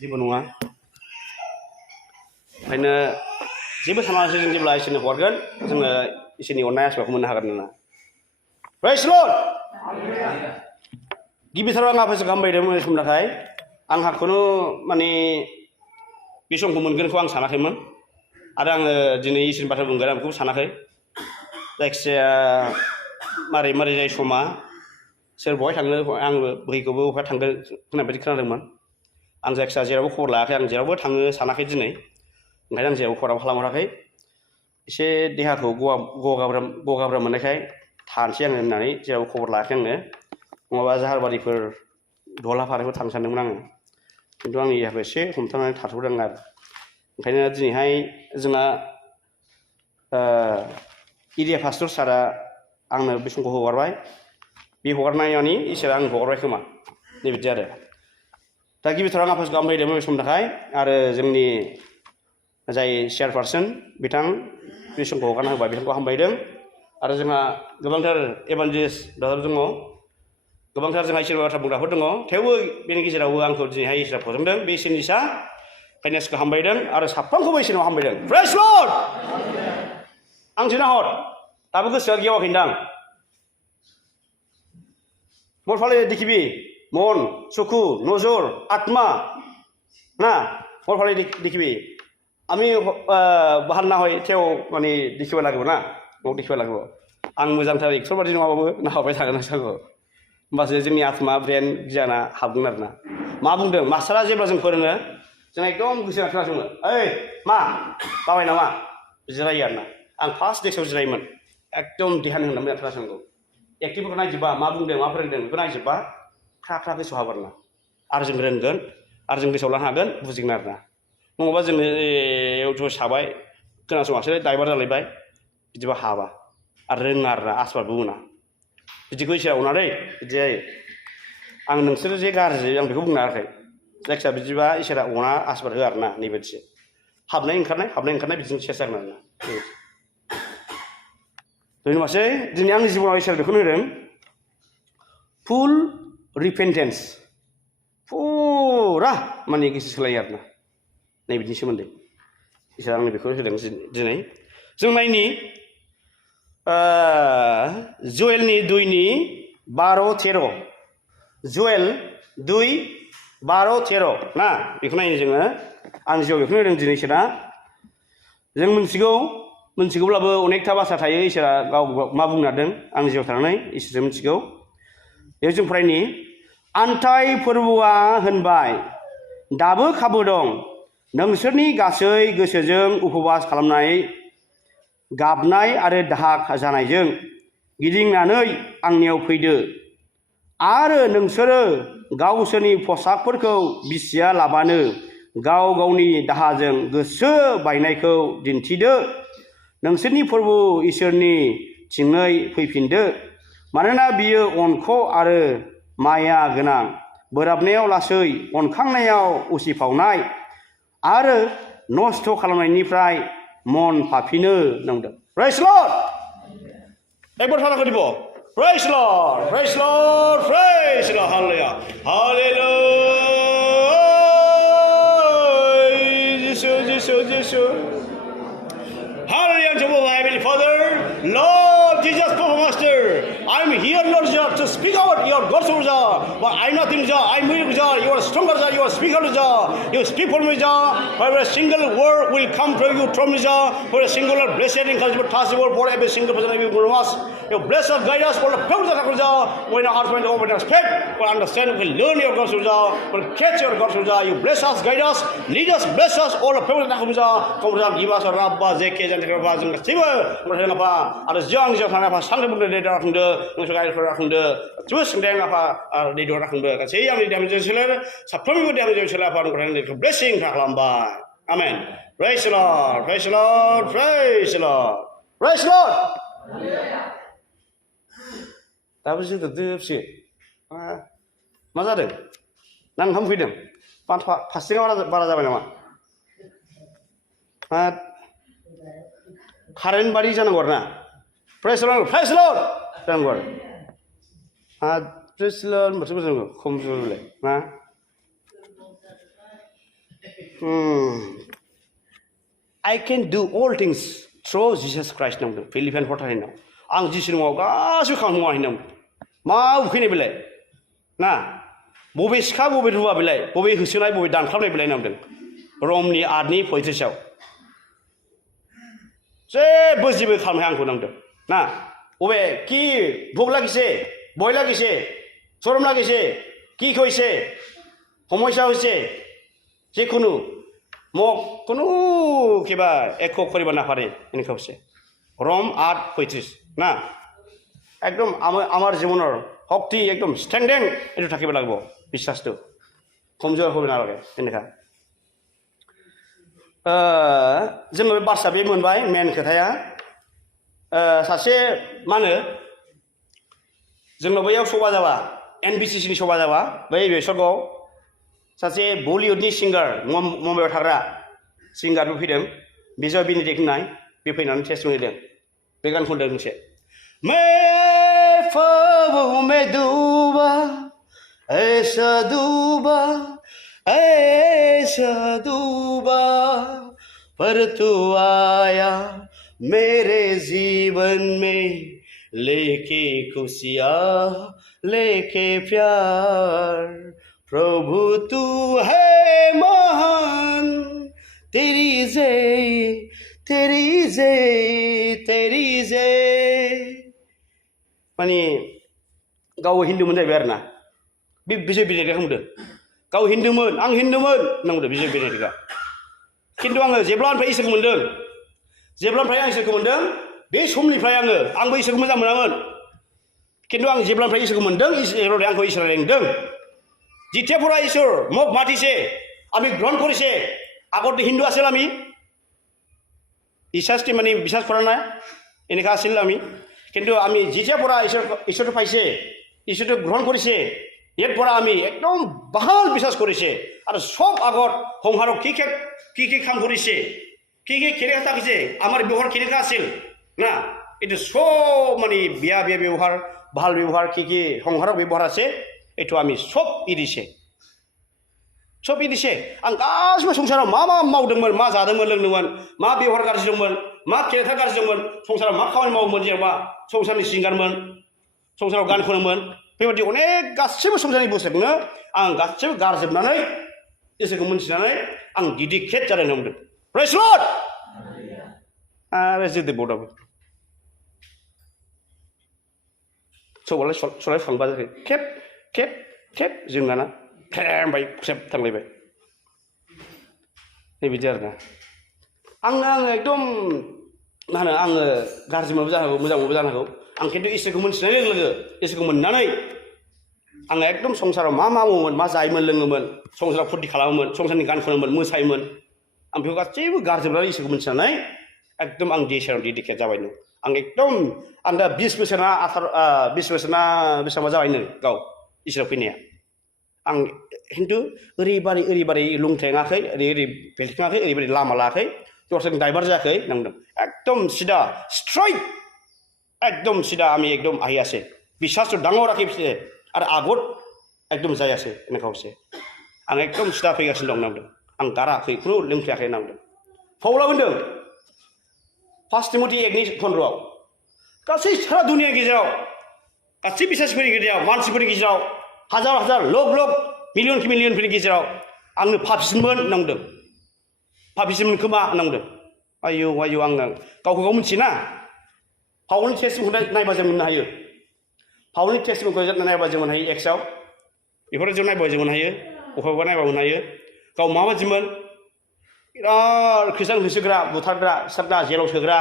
जेबो नङा ओंखायनो जेबो सानालासे जों जेब्ला इसोरनो हरगोन जोङो इसोरनि अननाय आशीर्बादखौ मोननो हागोन ना प्रेज द लर्ड गिबिथाराव आं आफाखौ हामबायदों समनि थाखाय आंहा खुनु माने बे समखौ मोनगोनखौ आं सानाखैमोन आरो आङो दिनै इसोरनि बाथ्रा बुंगोन आं बेखौ सानाखै जायखिजाया मारै मारै जाय समा सोर बहाय थाङो आंबो बैखौबो बहाय थांगोन होननाय बायदि खोनादोंमोन आं जायखिजाया जेरावबो खबर लायाखै आं जेरावबो थांनो सानाखै दिनै ओंखायनो आं जेरावबो खबरबो खालामहराखै एसे देहाखौ गगाब्रा मोननायखाय थानोसै आङो होननानै जेरावबो खबर लायाखै आङो नङाबा जाहारबारिफोर दलाफाराफोर थांनो सानदोंमोन आङो खिन्थु आंनि देहाखौ एसे हमथानानै थाथ'दों आरो ओंखायनो दिनैहाय जोंना एरिया पास्टर सारा आंनो बे समखौ हगारबाय बे हगारनायानि इसोरा आंनो हगारबाय खोमा नैबिदि आरो दा गिबिथाराव आं आफाखौ हामबायदों बे समनि थाखाय आरो जोंनि जाय चेयारपारसन बिथां बे समखौ हगारना होबाय बिथांखौ हामबायदों आरो जोंहा गोबांथार एभान्जेलिस्ट दङ गोबांथार जोंहा इसोरनि बाथ्रा बुंग्राफोर दङ थेवबो बेनि गेजेरावबो आंखौ दिनैहाय इसोरा फज'दों बे इसोरनि सा ओंखायनो इसोरखौ हामबायदों आरो साफ्रोमखौबो इसोरनाव हामबायदों प्रेज लर्ड आं दिनै हर दाबो गोसोआ गेवाखैदां मरफाले देखिबि मन चकु नजर आत्मा ना मरफाले देखिबि আমি বাহার না হয় তেও মানে দেখিব লাগিব না মোক দেখিব লাগিব आं मोजांथार एक्टर बादि नङाबाबो नाहरबाय थागोन नांगौ होमबासो जोंनि आत्मा ब्रेन गियाना हाबगोन आरो ना मा बुंदों मास्टारा जेब्ला जों फोरोङो जों एकदम गोसो होना खोनासङो ओइ मा बाबाय नामा बिदि रायो आरो ना आं फार्स्ट डेक्सआव जिरायोमोन एकदम देहानि होनना मोजां खोनासंगौ एक्टिंफोरखौ नायजोबबा मा बुंदों मा फोरोंदों बेखौ नायजोबबा ख्रा ख्रा गोसोआव हाबो आरो ना आरो जों रोंगोन आरो जों गोसोआव लानो हागोन बुजिगोन आरो ना नङाबा जोङो साबाय खोनासङासै दाइभार जालायबाय बिदिबा हाबा आरो रोङा आरो ना आसबादबो मोना बिदिखौ इसोरा अना दै बिदि जायो आं नोंसोरो जे गाज्रि आं बेखौ बुंनो हायाखै जायखिया बिदिबा इसोरा अना आसबाद होआ आरो ना नैबायदिसो हाबनाय ओंखारनाय बिदिनो सेस जागोन आरो ना होनबासै दिनै आंनि जिबनाव इसोरा बेखौनो होदों फुल रिपेन्टेन्स फुरा माने गोसो सोलायो आरो ना नैबिनि सोमोन्दै इसोरा आंनो बेखौ होदों दिनै जों नायनि जयेलनि 2:12-13 जयेल 2:12-13 ना बेखौ नायनो जोङो आं जिउआव बेखौनो होदों दिनै इसोरा जों मोनथिगौब्लाबो अनेकथा बाथ्रा थायो इसोरा गाव मा बुंनो नागिरदों आं जिउआव थानानै इसोरसो मिथिगौ बेयाव जों फरायनि आन्थाय फोरबोआ होनबाय दाबो खाबु दं नोंसोरनि गासै गोसोजों उपबास खालामनाय गाबनाय आरो दाहा जानायजों गिदिंनानै आंनियाव फैदो आरो नोंसोरो गावसोरनि पसाकफोरखौ बिसिया लाबानो गाव गावनि दाहाजों गोसो बायनायखौ दिन्थिदो नोंसोरनि फोरबो इसोरनि थिङै फैफिनदो मानोना बियो अनख' आरो माया गोनां बोराबनायाव लासै अनखांनायाव उसिफावनाय आरो नस्थ' खालामनायनिफ्राय मन फाफिनो नंदों प्रेज लर्ड एकबार साराखौ দিব praise lord praise lord praise lord hallelujah hallelujah जिसु Hallelujah, Jehovah, Heavenly Father, Lord Jesus, Papa Master, I'm here, Lord Jesus, to speak out your God's word, but I'm nothing, I'm weak, you are stronger, you are speaker, you speak for me, for a single word will come from you, from me, for a single blessed encouragement possible for every single person, every one of us. You bless us, guide us, for the people that are when our hearts will open our faith, will understand, will learn your God's word, will catch your God's word. You bless us, guide us, lead us, bless us, all the people that are come down, give us a rabba, zeke, and जों गासैबो मोजां आफा आरो जों थानाय आफा सांग्रां बुंदो दै राखुंदो नोंसोर गायफोर राखुंदो गासैबो सोंदों आफा आरो दै राखुंदो गासै आंनि देहाजों सोलाय साफ्रोमनिबो देहाजों सोलाय आफा नोंखौ ब्लेसिं खालामबाय आमेन praise lord praise lord praise lord praise lord दाबो जों दोबसे मा जादों ना ओंखाम फैदों फास्टिङा बारा जाबाय नामा कारेन्ट बादि जानांगौ आरो ना प्रेज लर्ड जानांगौ आरो Preslon betul komjul nah. I can do all things through Jesus Christ nang Philippian 4:9 आं जिसुनि मुङाव गासिबो खामानि मावनो हायो मा उखैनाय बेलाय ना बबे सिखा बबे रुवा बेलाय बबे होसोनाय बबे दानख्लाबनाय बेलाय नांदों रमनि 8:35 जेबो जेबो खालामनो हाया आंखौ नांदों ना बबे कि भोग लागिছে ভয় লাগিছে শরম লাগিছে কি কইছে সমস্যা হইছে যেকোনো মোক কোনো কিবা একো কৰিব নাপাৰে এনেকৈ হৈছে রম 8:35 না একদম আমার জীবনের শক্তি একদম স্ট্যান্ডিং এটা থাকিব লাগিব বিশ্বাসটো কমজোর হবে নালাগে এনেকা जोङो बे बार्सा बे मोनबाय मेन खोथाया सासे मा होनो जोंनाव बैयाव सभा जाबा एनबिसिसिनि सभा जाबा बै बेसरगाव सासे बलिउडनि सिंगार मुम्बाइआव थाग्रा सिंगारबो फैदों बिजय बेनेडिक्ट होननाय बे फैनानै टेस्ट होदों बे गान खनदों मोनसे मैं ख्वाबों में डूबा ऐसा डूबा पर तू आया मेरे जीवन में लेके खुशियाँ लेके प्यार प्रभु तू है महान तेरी जय माने गाव हिन्दुमोन जाहैबाय आरोना बे बिजय बेनेडिक्टआ बुंदों गाव हिन्दुमोन आं हिन्दुमोन होनना बुंदों बिजय बेनेडिक्टआ खिन्थु आङो जेब्लानिफ्राय इसोरखौ मोन्दों जेब्लानिफ्राय आं इसोरखौ मोन्दों बे समनिफ्राय आंबो इसोरखौ मोजां मोनामोन खिन्थु आं जेब्लानिफ्राय इसोरखौ मोन्दों आंखौ इसोरा लेंदों जिथिया পৰা ঈশ্বৰ মোক মাতিছে আমি গ্ৰহণ কৰিছে আগতে হিন্দু আছিল আমি বিশ্বাসটি মানে বিশ্বাস কৰা নাই এনেকা আছিল আমি কিন্তু আমি যেতিয়াৰ পৰা ঈশ্বৰটো পাইছে ঈশ্বৰটো গ্ৰহণ কৰিছে ইয়াৰ পৰা আমি একদম ভাল বিশ্বাস কৰিছে আৰু সব আগত সংসাৰত কি কাম কৰিছে কি কেনেকা থাকিছে আমাৰ ব্যৱহাৰ কেনেকা আছিল না এইটো সব মানে বিয়া ব্যৱহাৰ ভাল ব্যৱহাৰ কি সংসাৰৰ ব্যৱহাৰ আছে এইটো আমি সব এৰিছে आं गासिबो संसाराव मा मावदोंमोन मा जादोंमोन लोंदोंमोन मा बेवहार गाज्रि दंमोन मा केरेक्टार गाज्रि दंमोन संसाराव मा खामानि मावोमोन जेनेबा संसारनि सिंगारमोन संसाराव गान खनोमोन बेबायदि अनेक गासिबो संसारनि बुस्थुखौनो आं गासिबो गारजोबनानै इसोरखौ मोनथिनानै आं डेडिकेट जादों होनदों प्रेज लर्ड आरो जोदो बर्डआबो सबालाय सलाय फांबा जाखै खेब जोंनाना खेमबाय खेब थांलायबाय नैबिदि आरोना आङो एकदम मा होनो आङो गाज्रिमोनबो जानो हागौ मोजांबो जानो हागौ आं खिन्थु इसोरखौ मोनथिनाय लोगो लोगो इसोरखौ मोननानै आङो एकदम संसाराव मा मावोमोन मा जायोमोन लोङोमोन संसाराव फुर्ति खालामोमोन संसारनि गान खनोमोन मोसायोमोन आं बेखौ गासैबो गारजोबनानै इसोरखौ मोनथिनानै एकदम आं इसोराव डेडिकेट जाबायनो आं एकदम आं दा 20 बोसोरना बेसेबांबा जाबायनो गाव इसोराव फैनाया आं खिन्थु ओरैबारै लुंथेङाखै ओरै बेलथेङाखै ओरैबायदि लामा लायाखै दस्राजों दाइभार जायाखै नांदों एकदम सिदा स्ट्राइट एकदम सिदा আমি একদম আহি আছে বিশ্বাসটো ডাঙৰ ৰাখিছে আৰু আগত একদম যাই আছে এনেকুৱা হৈছে आं एकदम सिदा फैगासिनो दं नांदों आं गाराखै खुनु लोंथायाखै नांदों पाउला बुंदों 1 तिमथि 1:15 गासै सारा दुनिया गेजेराव गासै बिसासफोरनि गेजेराव मानसिफोरनि गेजेराव हाजार लग मिलियनफोरनि गेजेराव आंनो पापिसिनमोन नांदों पापिसिनमोन खोमा नांदों आयौ आङो गावखौ गाव मिथियोना पाउलनि टेस्टखौ नायबा जों मोननो हायो पाउलनि टेस्टखौ नायबा जों मोननो हायो एक्सआव बेफोर जों नायबा जों मोननो हायो अबेबा नायबा मोननो हायो गाव माबायदिमोन बिराद खृष्टान होसोग्रा बुथारग्रा सिथारग्रा जेलाव सोग्रा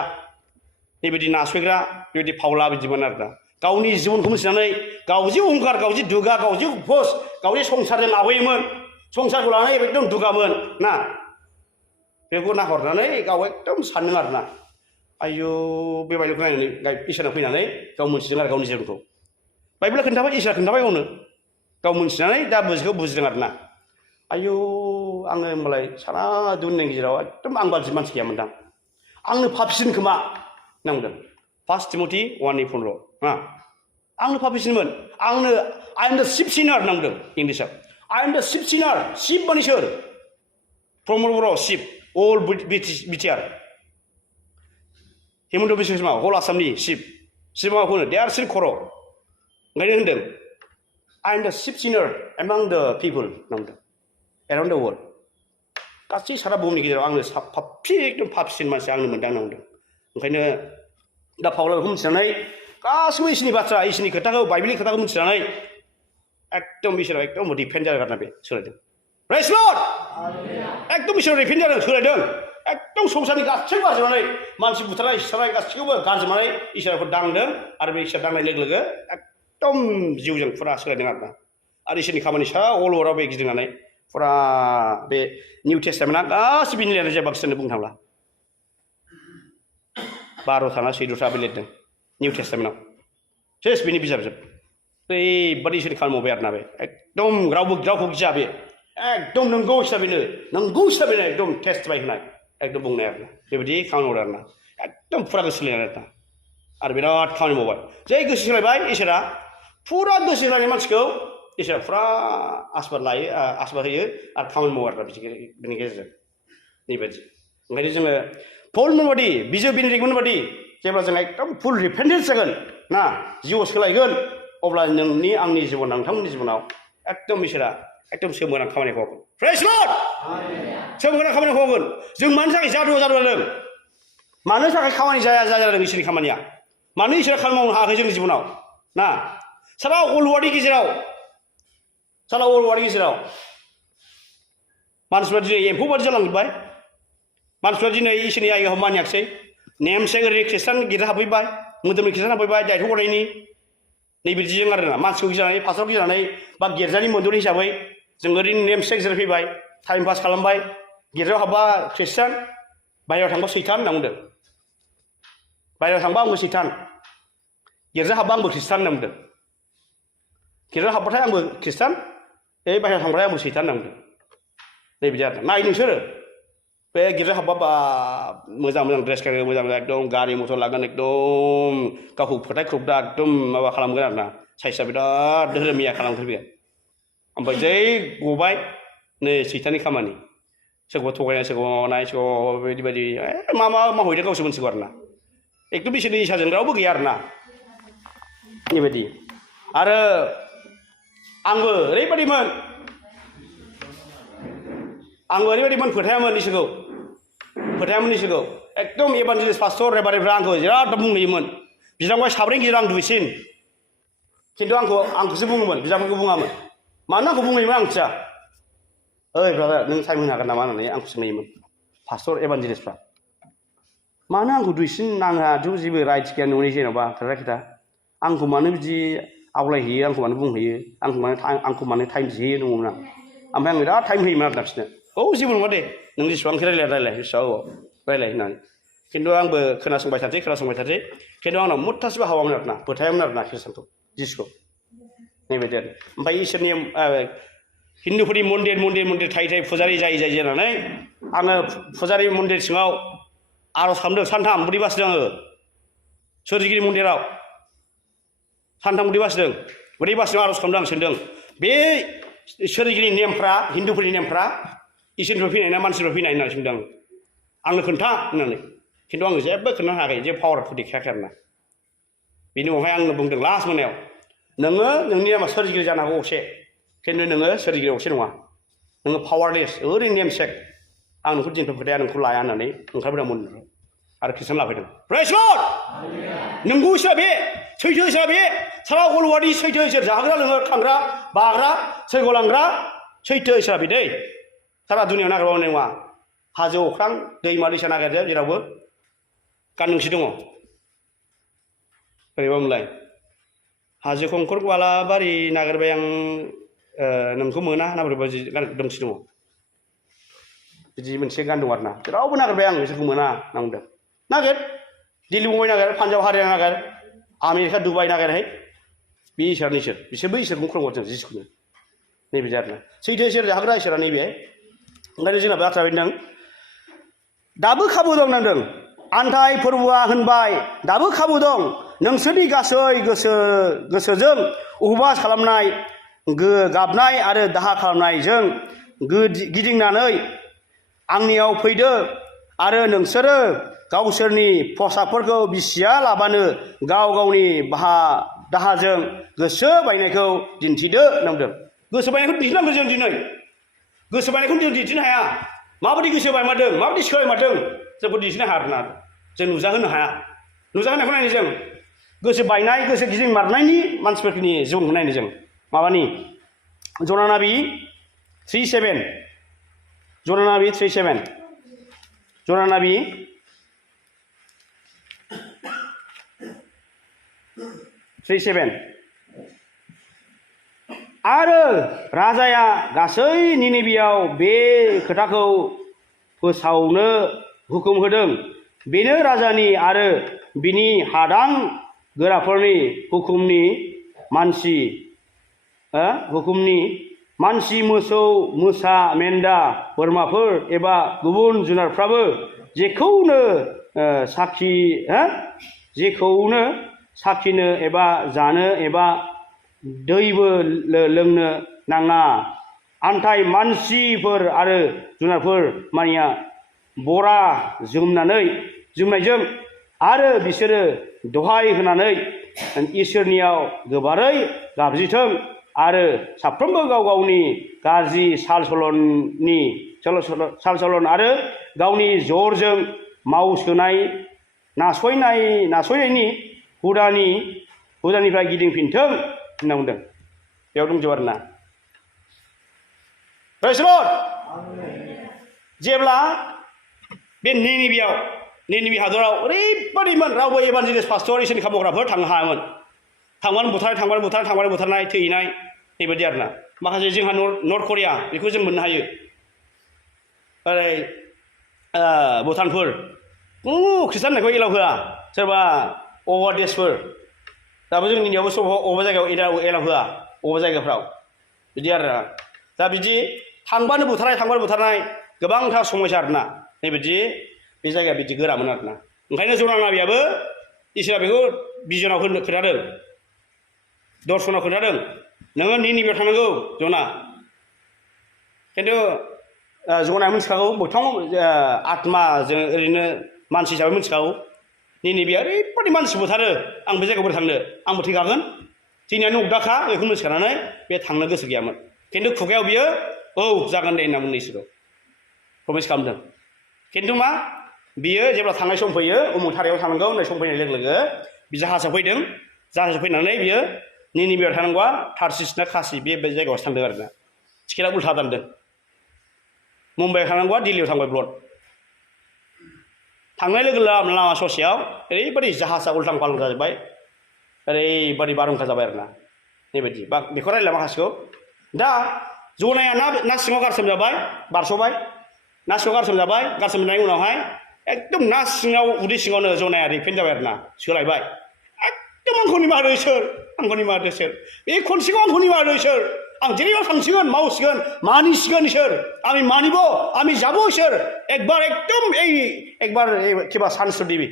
बेबायदि नासयग्रा बेबायदि पाउला बिदिमोन आरोना गावनि जिबनखौ मिथिनानै गावजों अहंकार गावजों दुगा गावजों भस गावनि संसारजों आवगायोमोन संसारखौ लानानै एकदम दुगामोन ना बेखौ नाहरनानै गाव एकदम सानदों आरोना आयौ बेबायदिखौ नायनानै इसोरा फैनानै गाव मोनथिदों आरो गावनि जिबनखौ बाइबेला खोन्थाबाय इसोरा खोन्थाबाय गाव मोनथिनानै दा बुजिदों आरोना आयौ आङो होमबालाय सारा दुनियानि गेजेराव एकदम आं बादि मानसि गैयामोनदां आंनो पापिसिन खोमा नांदों 1 तिमथि 1:15 आंनो पापिसिनमोन I am the chief sinner नांदों इंग्लिशआव I am the chief sinner chief माने सोर प्रमद बर' chief all BTR Himanta Biswa Sharma whole आसामनि chief मा होनो देरसिन खर' ओंखायनो होनदों I am the chief sinner among the people नांदों around the world गासै सारा बुहुमनि गेजेराव आंनो एकदम पापसिन मानसि आंनो मोनदांनांदों ओंखायनो दा पाउला बेखौ मिथिनानै गासैबो इसोरनि बाथ्रा इसोरनि खोथाखौ बाइबेलनि खोथाखौ मिथिनानै एकदम इसोराव एकदम डिपेन्ड जादों आरोना बे सोलायदों प्रेज लर्ड एकदम इसोराव डिपेन्ड जादों सोलायदों एकदम संसारनि गासैबो गारजोबनानै मानसि बुथारनाय सिथारनाय गासैखौबो गारजोबनानै इसोरखौ दांदों आरो बे इसोर दांनाय लोगो लोगो एकदम जिउजों फुरा सोलायदों आरोना आरो इसोरनि खामानि सारा अल वर्ल्डआव बे गिदिंनानै फुरा बे निउ टेस्टामेन्टआ गासिबो बिनि लिरनाय जाया बांसिन बुंनो थांब्ला 12 ना 14 बे लिरदों निउ टेस्टामेन्टआव सेस बिनि बिजाबजोब ओरैबादि इसोरनि खामानि मावबाय आरोना बे एकदम रावबो गिया बे एकदम नंगौ हिसाबैनो एकदम टेस्टिफाइ होनाय एकदम बुंनाय आरोना बेबायदि खामानि मावदों आरोना एकदम फुरा गोसो सोलायनाय आरोना आरो बिराद खामानि मावबाय जै गोसो सोलायबाय इसोरा फुरा गोसो सोलायनाय मानसिखौ इसोरा फुरा आसबाद होयो आरो खामानि मावो आरोना बिनि गेजेरजों बेबायदि ओंखायनो जोङो पलमोन बादि बिजो बेनेडिक्टमोन बादि जेब्ला जों एकदम फुल रिपेन्टेन्स जागोन ना जिउआव सोलायगोन अब्ला नोंनि आंनि जिबन नोंथांमोननि जिबनाव एकदम इसोरा एकदम सोमोनां खामानिखौ मावगोन प्रेज लर्ड सोमोनां खामानिखौ मावगोन जों मानि थाखाय जादों मानो थाखाय खामानि जादों इसोरनि खामानिया मानो इसोरा खामानि मावनो हायाखै जोंनि जिबनाव ना सारा अलवार्डनि गेजेराव मानसिफ्रा दिनै एम्फौ बादि जालांजोब्बाय मानसिफ्रा दिनै इसोरनि आयगाखौ मानियाखिसै नेमसेक ओरै खृष्टान गिर्जा हाबफैबाय मोदोमनि खृष्टान हाबफैबाय दायथ' गनायनि नैबिदिजों आरोना मानसिखौ गिनानै पास्टरखौ गिनानै बा गिर्जानि मन्दलि हिसाबै जों ओरैनो नेमसेक जिरायफैबाय टाइम पास खालामबाय गिर्जायाव हाबबा खृष्टान बाहेरायाव थांबा सैतान होनना बुंदों बाहेरायाव थांबा आंबो सैतान गिर्जा हाबबा आंबो खृष्टान होनना बुंदों गिर्जा हाबबाथाय आंबो खृष्टान बाहेरायाव थांबाथाय आंबो सैतान होनना बुंदों नैबिदि आरोना नाय नोंसोरो बे गिर्जा हाबबा मोजां ड्रेस गानो मोजां एकदम गारि मटर लागोन एकदम गावखौ फोथायख्रबदा एकदम माबा खालामगोन आरोना साइसआ बिराद धोरोमिया खालामफैगोन ओमफ्राय जै गबाय नै सैताननि खामानि सोरखौबा थगायनाय सोरखौबा माबानाय सोरखौबा बेबायदि मा मावहैदों गावसो मोनथिगौ आरोना एकदम बिसोरनि इसाजों रावबो गैया आरोना बेबायदि आरो आंबो ओरैबायदिमोन फोथायामोन इसोरखौ एकदम एभान्जेलिस्ट पास्टर रेभारेन्डफ्रा आंखौ बिराद बुंहैयोमोन बिदांबाय साब्रैनि गेजेराव आं दुइसिन खिन्थु आंखौसो बुङोमोन बिदांफोरखौ बुङामोन मानो आंखौ बुंहैयोमोन आं मिथिया ओइ ब्रादार नों टाइम होनो हागोन नामा होननानै आंखौ सोंहैयोमोन पास्टर एभान्जेलिस्टफ्रा मानो आंखौ दुइसिन आंहाथ' जेबो राइट्स गैया न'नि जेन'बा खोथा आंखौ मानो बिदि आवलायहैयो आंखौ मानो बुंहैयो आंखौ मानो टाइम बिहैयो नङोमोन आं ओमफ्राय आं बिराद टाइम होयोमोन आरोना बिसोरनो जेबो नङा दे नों जेसेबांखि रायलाय गोसोआव रायलाय होननानै खिन्थु आंबो खोनासंबाय थासै खिन्थु आंनाव मुथासेबो हाबामोन आरोना फोथायामोन आरोना खृष्टानखौ जिसुखौ नैबायदि आरो ओमफ्राय इसोरनि हिन्दुफोरनि मन्दिर थायै फुजारि जायै जानानै आङो फुजारि मन्दिर सिङाव आर'ज खालामदों सानथाम उदै बासिदों आङो सोरजिगिरि मन्दिराव सानथाम उदै बासिदों आर'ज खालामदों आं सोंदों बे सोरजिगिरि नेमफ्रा हिन्दुफोरनि नेमफ्रा इसोरनिफ्राय फैनाय ना मानसिनिफ्राय फैनाय होननानै सोंदों आंनो खोन्था होननानै खिन्थु आङो जेबो खोन्थानो हायाखै जेबो पावारखौ देखायाखै आरोना बेनि उनावहाय आङो बुंदों लास्ट मोनायाव नोङो नोंनि नामा सोरजिगिरि जानो हागौ असे खिन्थु नोङो सोरजिगिरि असे नङा नोङो पावारलेस ओरैनो नेमसेक आं नोंखौ दिनैनिफ्राय फोथाया नोंखौ लाया होननानै ओंखारबोदों मन्दिराव आरो खृष्टान लाफैदों प्रेज लर्ड नोंगौ इसोरा बे सैथो इसोरा बे सारा अलवार्डनि सैथो इसोर जाहोग्रा लोंग्रा खांग्रा बाग्रा सोरगो लांग्रा सैथो इसोरा बे दै सारा दुनियाव नागिरबावनाय नङा हाजो अख्रां दैमा दैसा नागिरदो जेरावबो गाननोसै दङ बोरैबामोनलाय हाजो खंखर बालाबारि नागिरबाय आं नोंखौ मोना ना बोरैबा दोंसे दङ बिदि मोनसे गान दं आरोना जेरावबो नागिरबाय आं बिसोरखौ मोना होनना बुंदों नागिर दिल्ली मुम्बाइ नागिर पान्जाब हारियाना नागिर आमेरिका दुबाइ नागिरहाय बे इसोरानो इसोर बिसोरबो इसोरखौ खुलुमहरदों जिसुखौनो नैबे आरोना सैथो इसोर जाहोग्रा इसोरा नैबे ओंखायनो जोंना बाथ्रा बेनोदों दाबो खाबु दं नांदों आन्थाइ फोरबोआ होनबाय दाबो खाबु दं नोंसोरनि गासै गोसोजों उपबास खालामनाय गाबनाय आरो दाहा खालामनायजों गिदिंनानै आंनियाव फैदो आरो नोंसोरो गावसोरनि पसाकफोरखौ बिसिया लाबानो गाव गावनि दाहाजों गोसो बायनायखौ दिन्थिदो होनदों। गोसो बायनायखौ दिन्थिनांगौ जों दिनै। गोसो बायनायखौ जों दिन्थिनो हाया। माबायदि गोसो बायमारदों, माबायदि सोलायमारदों जोंखौ दिन्थिनो हाया आरोना। जों नुजाहोनो हाया। नुजाहोनायखौ नायनो जों गोसो बायनाय, गोसो गिदिंमारनायनि मानसिफोरनि जिउखौ नायनो जों माबानि ज'ना नाबि 3:7 ज'ना नाबि 3:7 ज'ना नाबि आरो राजाया गासै निनेबियाव बे खोथाखौ फोसावनो हुकुम होदों। बेनो राजानि आरो बिनि हादां गोराफोरनि हुकुमनि मानसि मोसौ मोसा मेन्दा बोरमाफोर एबा गुबुन जुनारफ्राबो जेखौनो साखिनो एबा जानो एबा दैबो लोंनो नाङा। आन्थाय मानसिफोर आरो जुनारफोर मानिया बरा जोमनायजों आरो बिसोरो दहाय होनानै इसोरनियाव गोबारै गाबज्रिथों आरो साफ्रोमबो गाव गावनि गाज्रि साल सलन आरो गावनि जरजों नासयनायनि हुदानिफ्राय गिदिंफिनथों होनना बुंदों। बेयाव दंजोबो आरोना। प्रेज द लर्ड। जेब्ला बे निनेबे हादराव ओरैबायदिमोन रावबो इभान्जेलिस्ट पास्टर इसोरनि खामानिफोर थांनो हायामोन। थांबानो बुथारनाय थैनाय बेबायदि आरोना। माखासे जोंहा नर्थ करिया बेखौ जों मोननो हायो। ओरै भुटानफोर खुनु ख्रिस्टान होननायखौ एलाव होआ। सोरबा अबेबा देशफोर दाबो जोंनि इन्डियायावबो अबेबा जायगायाव एलाव होआ अबेबा जायगाफ्राव बिदि आरोना। दा बिदि थांबानो बुथारनाय गोबांथार समयसा आरोना। बेबायदि बे जायगाया बिदि गोरामोन आरोना। ओंखायनो ज'ना नाबियाबो इसोरा बेखौ बिजनाव खोन्थादों, दर्शनाव खोन्थादों, नोङो निनेबेयाव थांनांगौ ज'ना। खिन्थु ज'नाया मिथिखागौ मोगथां आत्माजों ओरैनो मानसि हिसाबै मिथिखागौ निनेबेया ओरैबायदि मानसि बुथारो, आं बे जायगायाव बोरै थांनो, आंबो थैखागोन, थैनायानो अगदाखा, बेखौ मिथिखानानै बे थांनो गोसो गैयामोन। खिन्थु खुगायाव बियो औ जागोन दे होनना बुंदों इसोरखौ प्रमिस खालामदों। खिन्थु मा बियो जेब्ला थांनाय सम फैयो उमुक थारिखआव थांनांगौ होननाय सम फैनाय लोगो लोगो बि जाहाजाव फैदों। जाहाजाव फैनानै बियो निनेबेयाव थांनांगौआ थार्सिस ना खासि बे जायगायावसो थांदों आरोना। टिकेटआ उल्था दानदों। मुम्बाइआव थांनांगौआ दिल्लीयाव थांबाय ब्लड। थांनाय लोगो लामा ससेयाव ओरैबायदि जाहाजा उल्थां फाल्थां जाजोब्बाय, ओरैबायदि बारहुंखा जाबाय आरोना। बेबायदि बेखौ रायलाय माखासेखौ। दा ज'नाया ना सिङाव गारसोमजाबाय, बारस'बाय, ना सिङाव गारसोमजाबाय, गारसोमनायनि उनावहाय एकदम ना सिङाव उदै सिङावनो ज'नाया रिपेन्ट जाबाय आरोना, सोलायबाय। एकदम आंखौ निमाहा होदो इसोर, आंखौ निमाहा होदो इसोर, बे खनसेखौ आंखौ निमाहा होदो इसोर, आं जेराव थांसिगोन मावसिगोन मानिसिगोन इसोर, आमी मानिब, आमी যাব इसोर, एक बार কিবা চান্স দিবি,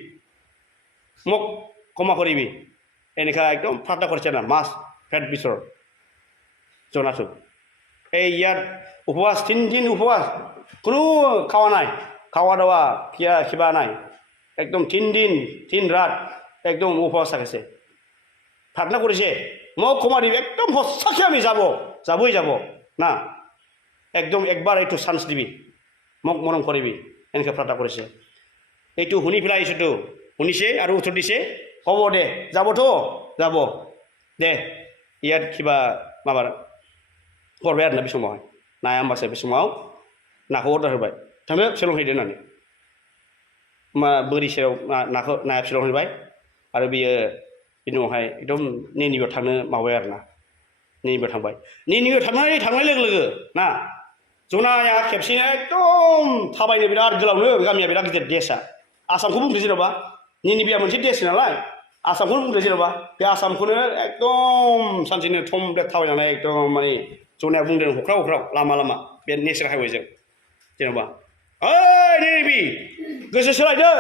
মোক ক্ষমা কৰিবি, এনেকা একদম প্ৰাৰ্থনা কৰিছে না মাছ পেট বিচৰ জনাটো। এই ইয়াত উপবাস 3 দিন উপবাস, কোনো খাওয়া দাওয়া কিবা নাই, একদম 3 দিন 3 রাত একদম উপবাস থাকিছে, প্ৰাৰ্থনা কৰিছে মোক ক্ষমা দিবি, একদম সঁচাকৈ আমি যাবই না, একদম একবাৰ এইটো চান্স দিবি, মোক মৰম কৰিবি, এনেকৈ প্ৰাৰ্থনা কৰিছে। এইটো শুনি পেলাই আহিছোঁতো, শুনিছে আৰু উত্তৰ দিছে হ'ব দে, যাব দে, ইয়াত কিবা माबा हरबाय आरोना बे समावहाय नाया होमबासो बे समाव नाखौ अर्डार होबाय, थांदो सोलोंहैदो होननानै। बोरि सेराव नाया सोलोंहैबाय आरो बियो बिनि उनावहाय एकदम निनेबेयाव थांनो माबाय आरोना, निनेबेयाव थांबाय। निनेबेयाव थांनाय लोगो लोगो ना ज'नाया खेबसेनो एकदम थाबायनो बिराद गोलावनो, गामिया बिराद गिदिर देशआ। आसामखौ बुंदो जेन'बा, निनेबेया मोनसे देश नालाय आसामखौनो बुंदो जेन'बा, बे आसामखौनो एकदम सानसेनो थम ब्लेट थाबायनानै एकदम माने ज'नाया बुंदों हख्राव लामा बे नेशनेल हाइवेजों जेन'बा, ओइ निनेबे गोसो सोलायदो,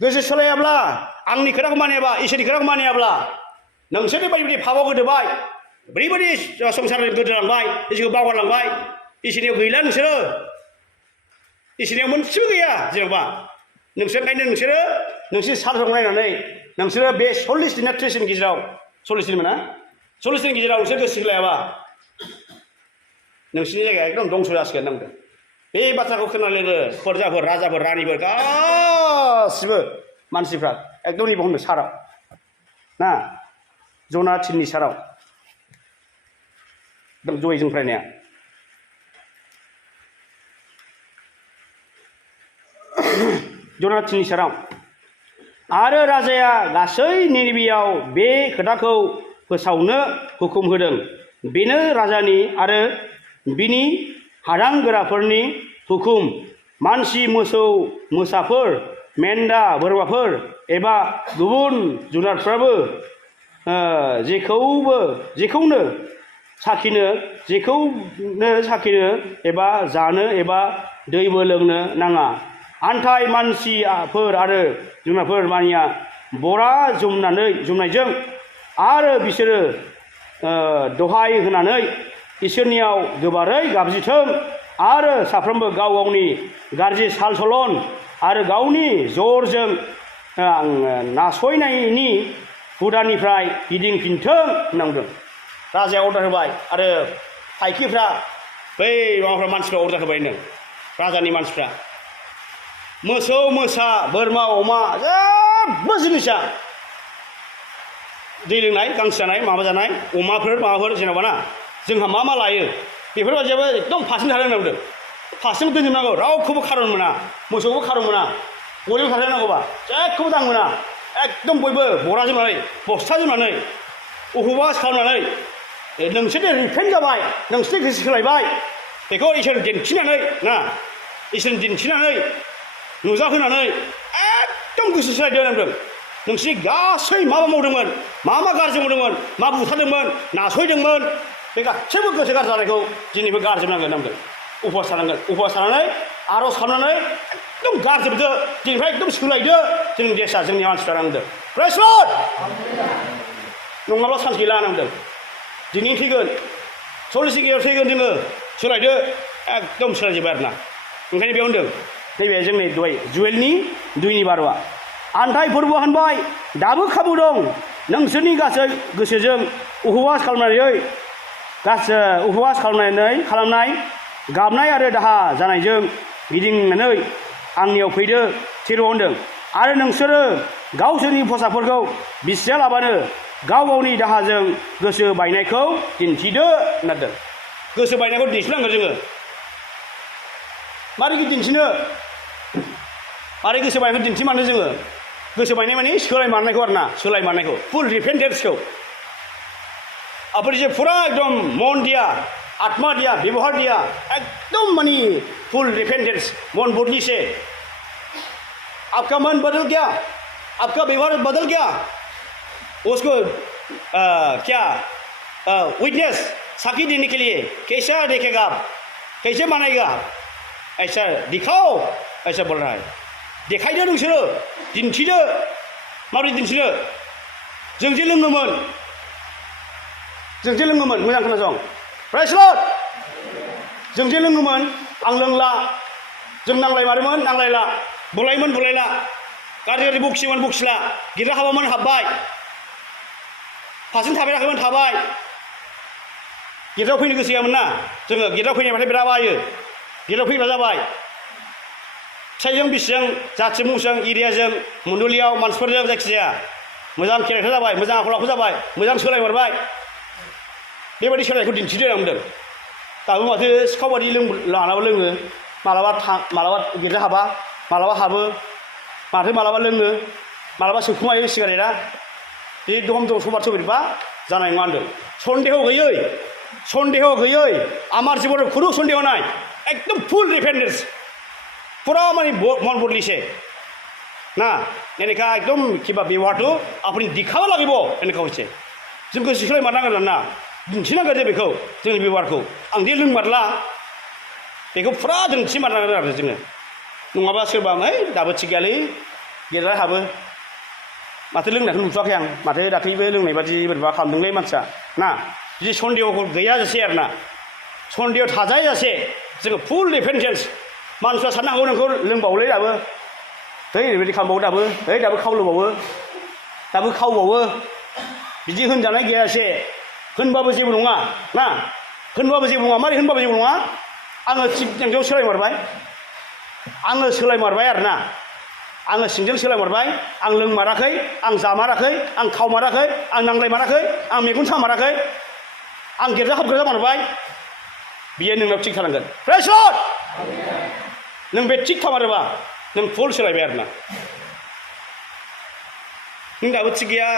गोसो सोलायाब्ला आंनि खोथाखौ मानियाबा इसोरनि खोथाखौ मानियाब्ला नोंसोरनि बायदि फाबाव गोदोबाय ओरैबायदि संसारजों गोदोलांबाय इसोरखौ बावगारलांबाय इसोरनियाव गैला नोंसोरो इसोरनियाव मोनसेबो गैया जेनेबा नोंसोर ओंखायनो नोंसोर सालजों नायनानै नोंसोरो बे 40 दिन ना 30 दिननि गेजेराव 40 दिन मोना 40 दिननि गेजेराव नोंसोर गोसो सोलायाबा नोंसोरनि जायगाया एकदम दंस' जासिगोन नांदों बे बाथ्राखौ खोनालोगो फोरजाफोर राजाफोर रानिफोर गासिबो मानसिफ्रा एकदम नैबे होनो साराव ना जना थिननि साराव एकदम जयजों फरायनाया जना थिननि साराव आरो राजाया गासै निनिबेयाव बे खोथाखौ फोसावनो हुकुम होदों बेनो राजानि आरो बिनि हादां गोराफोरनि हुकुम मानसि मोसौ मोसाफोर मेन्दा बोरमाफोर एबा गुबुन जुनारफ्राबो जेखौनो साखिनो एबा जानो एबा दैबो लोंनो नाङा आन्थाय मानसिफोर आरो जुनारफोर मानिया बरा जुमनायजों आरो बिसोरो दहाय होनानै इसोरनियाव गोबारै गाबज्रिथों आरो साफ्रोमबो गाव गावनि गाज्रि साल सलन आरो गावनि जरजों नासयनायनि हुदानिफ्राय गिदिंफिनथों होननांदों राजाया अर्डार होबाय आरो फायखिफ्रा बै माबाफ्रा मानसिफ्रा अर्डार होबायनो राजानि मानसिफ्रा मोसौ मोसा बोरमा अमा जेबो जिनिसा दै लोंनाय गांसो जानाय माबा जानाय माबाफोर जेनेबा ना जोंहा मा लायो बेफोरबायदियाबो एकदम फारसेथिं थानो नांगौ फारसेथिं दोनजोबनांगौ रावखौबो खारन मोना मोसौखौबो खारन मोना गलियाव थालायनांगौबा जेखौबो दां मोना एकदम बयबो बरा जोमनानै बस्था जोमनानै उपबास खालामनानै नोंसोरनि रिफेन्ड जाबाय नोंसोरनि गोसो सोलायबाय बेखौ इसोर दिन्थिनानै नुजाहोनानै एकदम गोसो सोलायदों होनदों नोंसोरनि गासै मा मावदोंमोन मा गाज्रि मावदोंमोन मा बुथारदोंमोन नासयदोंमोन बे गासैबो गोसो गाज्रि जानायखौ दिनैबो गारजोबनांगोन होनदों उपवास थानानै आर'ज खालामनानै एकदम गारजोबदो दिनैनिफ्राय एकदम सोलायदो जोंनि देशा जोंनि मानसिफ्रा नांदों प्रेज लर्ड नङाब्ला सान्स गैला नांदों दिनै थैगोन 40 गेजेराव थैगोन जोङो सोलायदो एकदम सोलायजोब्बाय आरोना ओंखायनो बेयाव होनदों नैबे जोंनि दहाय जुवेलनि 2नि 12 आन्थाय फोरबो होनबाय दाबो खाबु दं नोंसोरनि गासै गोसोजों उपवास खालामनाय गाबनाय आरो दाहा जानायजों गिदिंनानै आंनियाव फैदो 13 होनदों आरो नोंसोरो गावसोरनि फसाफोरखौ बिसियालाबानो गाव गावनि दाहाजों गोसो बायनायखौ दिन्थिदो होनदों गोसो बायनायखौ दिन्थिनांगोन जोङो मारै दिन्थिनो मारै गोसो बायनायखौ दिन्थिमानो जोङो गोसो बायनाय माने सोलायमारनायखौ आरोना सोलायमारनायखौ फुल रिपेन्टेन्सखौ अपने पूरा एकदम मन दिया आत्मा दिया व्यवहार दिया एकदम मानी फुल रिपेंटेंस मन बुद्धि से आपका मन बदल गया आपका व्यवहार बदल गया उसको क्या विटनेस साक्षी देने के लिए कैसा देखेगा आप कैसे मानेगा ऐसा दिखाओ ऐसा बोल रहा है देखायदो नोंसोरो दिन्थिदो माबोरै दिन्थिनो जों जे लोङोमोन मोजां खोनासं प्रेज लर्ड जों जे लोङोमोन आं लोंला जों नांलायमारोमोन नांलायला बुलायला गाज्रि बखिला गिर्जा हाबामोन हाबबाय फारसेथिं थाबायराखैमोन थाबाय गिर्जायाव फैनो गोसो गैयामोन ना जोङो गिर्जायाव फैनायबाथाय बिराद बायो गिर्जायाव फैग्रा जाबाय फिसाइजों बिसिजों जाथि मुंजों एरियाजों मण्डलियाव मानसिफोरजों जायखिजाया मोजां केरेक्टार जाबाय मोजां आखल आखु जाबाय मोजां सोलायहरबाय बेबायदि सोलायनायखौ दिन्थिदो होनदों दाबो माथो सिखाव बादि लानाबो लोङो मालाबा गिर्जा हाबा मालाबा हाबो माथो मालाबा लोङो मालाबा सोबखुमायो सिगारेटआ बे दम सबार सबिरबा जानाय नङा होनदों सन्देह गैयै আমার জীবনের কোনো সন্দেহ নাই একদম ফুল ডিপেন্ডেন্স পুরা মানে মন বদলিছে না এনেকা একদম কিবা ব্যৱহাৰটো আপুনি দেখাব লাগিব এনেকা হৈছে जों गोसो सोलायमारनांगोन ना दिन्थिनांगोन जे बेखौ जोंनि बेबहारखौ आं दि लोंमारला बेखौ फुरा दिन्थिमारनांगोन आरो जोङो नङाबा सोरबा दाबो थिग गैयालै गेदेरा हाबो माथो लोंनायखौ नुथ'वाखै आं माथो दाख्लैबो लोंनाय बादि बोरैबा खालामदोंलै मानसिया ना बिदि सन्देहखौ गैयाजासे आरो ना सन्देह थाजायाजासे जोङो फुल रिपेन्टेन्स मानसिफ्रा साननो हागौ नोंखौ लोंबावलै दाबो है ओरैबायदि खालामबावो दाबो है दाबो खावलोबावो दाबो खावबावो बिदि होनजानाय गैयासे होनबाबो जेबो नङा ना होनबाबो जेबो नङा मारै होनबाबो जेबो नङा आङो सिंजों सोलायमारबाय आरो ना आङो सिंजों सोलायमारबाय आं लोंमाराखै आं जामाराखै आं खावमाराखै आं नांलायमाराखै आं मेगन सामाराखै आं गिर्जा हाबग्रा जामारबाय बियो नोंनाव थिग थानांगोन प्रेज लर्ड नों बे थिग थामारोबा नों फुल सोलायबाय आरो ना नों दाबो थिग गैया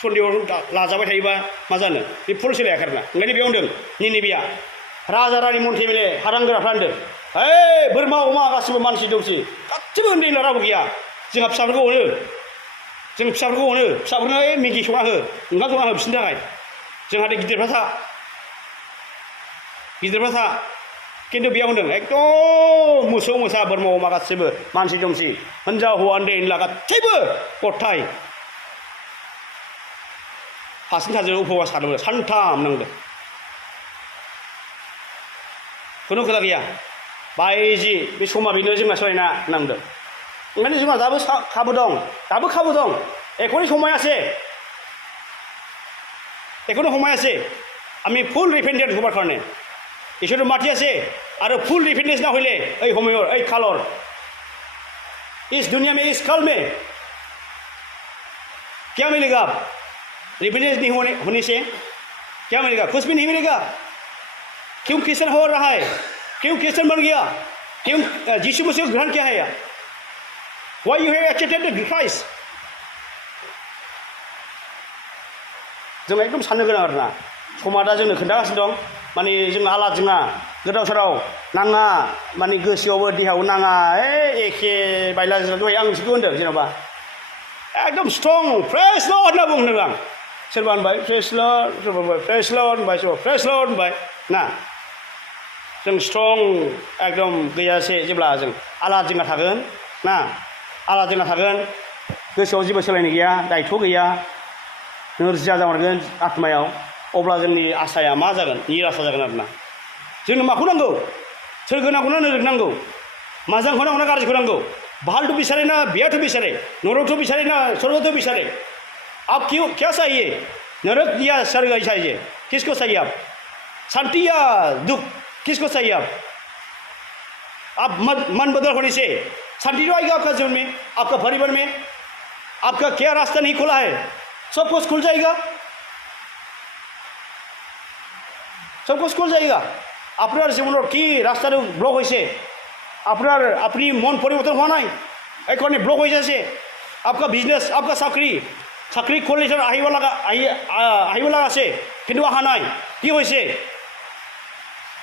सन्देहआव लाजाबाय थायोबा मा जानो बे फुल सोलायाखै आरो ना ओंखायनो बेयाव होनदों निनिबिया राजा रानि मन्थ्रि मेले हारांगोराफ्रा होनदों ओइ बोरमा अमा गासिबो मानसि दंसै गासिबो उन्दै उन्दै रावबो गैया जोंहा फिसाफोरखौ अनो जों फिसाफोरनो मेगि संना हो ओंखाम संना हो बिसोरनि थाखाय जोंहा गिदिरफ्रा था खिन्थु बेयाव होनदों एकदम मोसौ मोसा बोरमा अमा गासिबो मानसि दंसै हिनजाव हौवा उन्दै उनला गासैबो गथाय हारसिं थाजों उपबास खालामो सानथाम नांदों खुनु खोथा गैया बायजि बे समा बेनो जोंना सोलायना नांदों ओंखायनो जोंहा दाबो खाबु दं एखौनो समायासे আমি ফুল রিপেন্টেন্ট হবার কারণে ঈশ্বর মাটি আছে আর ফুল রিপেন্টেন্স না হইলে এই হোমিওর এই খালর इस दुनिया में इस काल में क्या मिलेगा रिपेंटेंस नहीं होने से क्या मिलेगा कुछ भी नहीं मिलेगा क्यों क्रिश्चियन हो रहा है क्यों क्रिश्चियन बन गया क्यों यीशु मसीह ग्रहण किया है why you have accepted Christ जों एकदम साननो गोनां आरोना समा दा जोंनो खोन्थागासिनो दं माने जों आला जोंना गोदाव सोराव नाङा माने गोसोआवबो देहायाव नाङा एखे बायला दहाय आं बिसोरखौ होनदों जेन'बा एकदम स्ट्रं प्रेज लर्ड होनना बुंदों आं सोरबा होनबाय प्रेज लर्ड सोरबा होनबाय प्रेज लर्ड होनबाय सोरबा प्रेज लर्ड होनबाय ना जों स्ट्रं एकदम गैयासे जेब्ला जों आला जोंना थागोन ना आला जोंना थागोन गोसोआव जेबो सोलायनाय गैया दायथ' गैया नोरजिया जामारगोन आत्मायाव अब्ला जोंनि आसाया मा जागोन निरासा जागोन आरोना जोंनो माखौ नांगौ सोरगो नांगौ ना नरक नांगौ मोजांखौ नांगौ ना गाज्रिखौ नांगौ बाहर तो बिचारे ना बिया तो बिचारे नरक तो बिचारे ना स्वर्ग तो बिचारे आप क्यों क्या चाहिए नरक या स्वर्ग चाहिए किसको चाहिए आप शांति या दुख किसको चाहिए आप मन बदल होने से शांति तो आएगा आपका जीवन में आपका परिवार में आपका क्या रास्ता नहीं खुला है सब कुछ खुल जाएगा सब कुछ खुल जाएगा আপনার জীবনের কি রাস্তাটা ব্লক হয়েছে আপনি মন পরিবর্তন হওয়া নাই এই কারণে ব্লক হয়ে যাচ্ছে আপনার বিজনেস আপনার চাকরি করলে আহিব লাগা আছে কিন্তু অহা নাই কি হয়েছে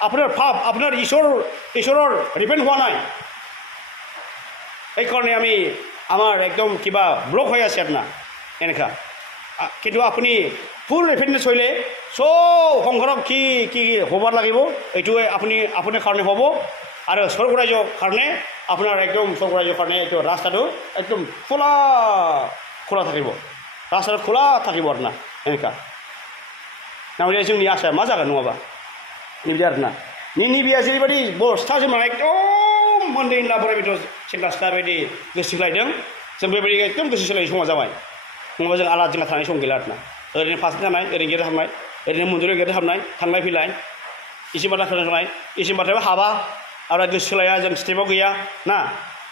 আপনার পাপ আপনার ঈশ্বৰৰ রিপেন্ট হওয়া নাই এই কারণে আমার একদম কিবা ব্লক হয়ে আছে আপনার এনেকা কিন্তু আপনি ফুল রিপেন্টেন্স হইলে সব সংসাৰত কি হবার লাগিব এইটোৱে আপোনাৰ কাৰণে হ'ব আৰু স্বৰ্গ ৰাজ্যৰ কাৰণে আপোনাৰ একদম স্বৰ্গ ৰাজ্যৰ কাৰণে এইটো ৰাস্তাটো একদম খোলা থাকিব ৰাস্তাটো খোলা থাকিব आरोना এনেকা নহ'লে जोंनि आसाया मा जागोन नङाबा बिदि आरोना निनिबिया जेरैबायदि बस्था जोमनानै एकदम उन्दै उनला बोराय बेथ' सेंग्रा सिख्ला बायदि गोसो सोलायदों जों बेबायदि एकदम गोसो सोलायनाय समा जाबाय नङाबा जों आला जोंना थानाय सम गैला आरोना ओरैनो फारसेथिं थानाय ओरैनो गेट हाबनाय ओरैनो मन्दिराव गेट हाबनाय थांलाय फैलाय इसिं बाथा खोनासंनाय इसिं बाथायाव हाबा आरो गोसो सोलाया जों स्टेपाव गैया ना